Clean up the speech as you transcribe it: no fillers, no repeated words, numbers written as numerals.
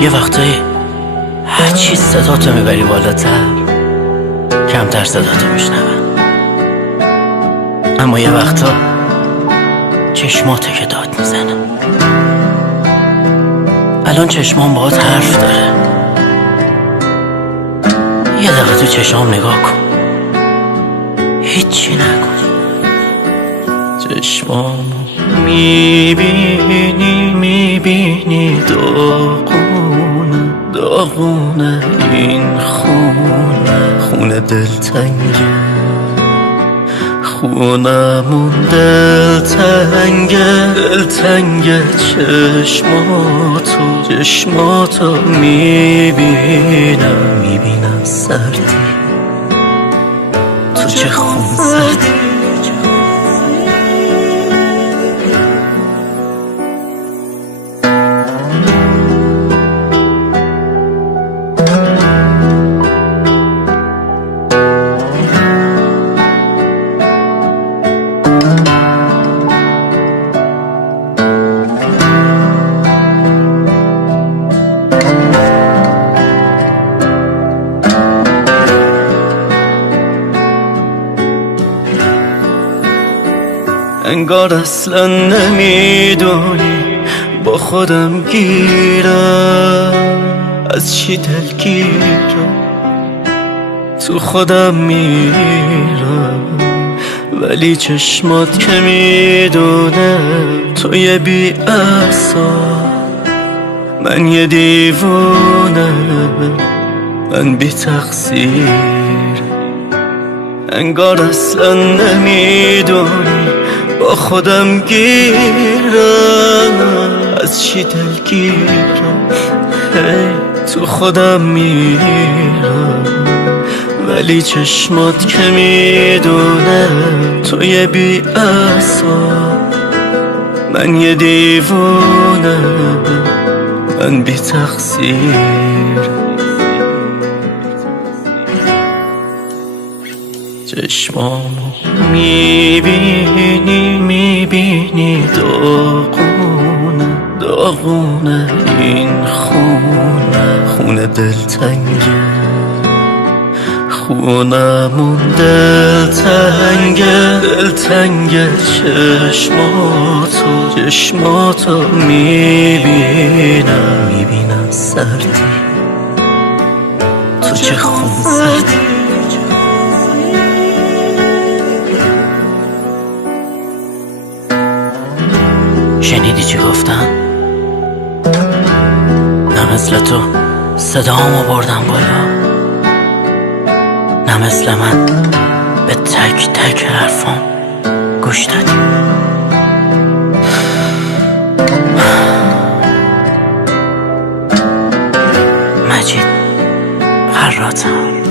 یه وقتایی هرچی صداتو میبری بالاتر کمتر صداتو میشنون، اما یه وقتا چشماته که داد میزنه. الان چشمام باهات حرف داره، یه دقیقه تو چشمام نگاه کن، هیچی نکن. چشمامو میبینی داغونه این خونه دلتنگه، خونمون دلتنگه. چشماتو میبینم سردی تو چه خون سردی. انگار اصلا نمیدونی با خودم گیرم، از چی دلگیرم تو خودم میرم، ولی چشمات که میدونه تو یه بی اعصاب، من یه دیوونه، من بی تقصیر. انگار اصلا نمیدونی با خودم گیرم، از چی دلگیرم تو خودم میرم، ولی چشمات که میدونه تو یه بی اعصاب، من یه دیوونه، من بی تقصیر. چشمامو میبینی داغونه این خونه دلتنگه، خونمون دلتنگه. چشماتو میبینم سردی تو چه خون سردی. شنیدی چی گفتم؟ نه مثل تو صدامو بردم بالا، نه مثل من به تک تک حرفام گوش دادی. مجید فراتم.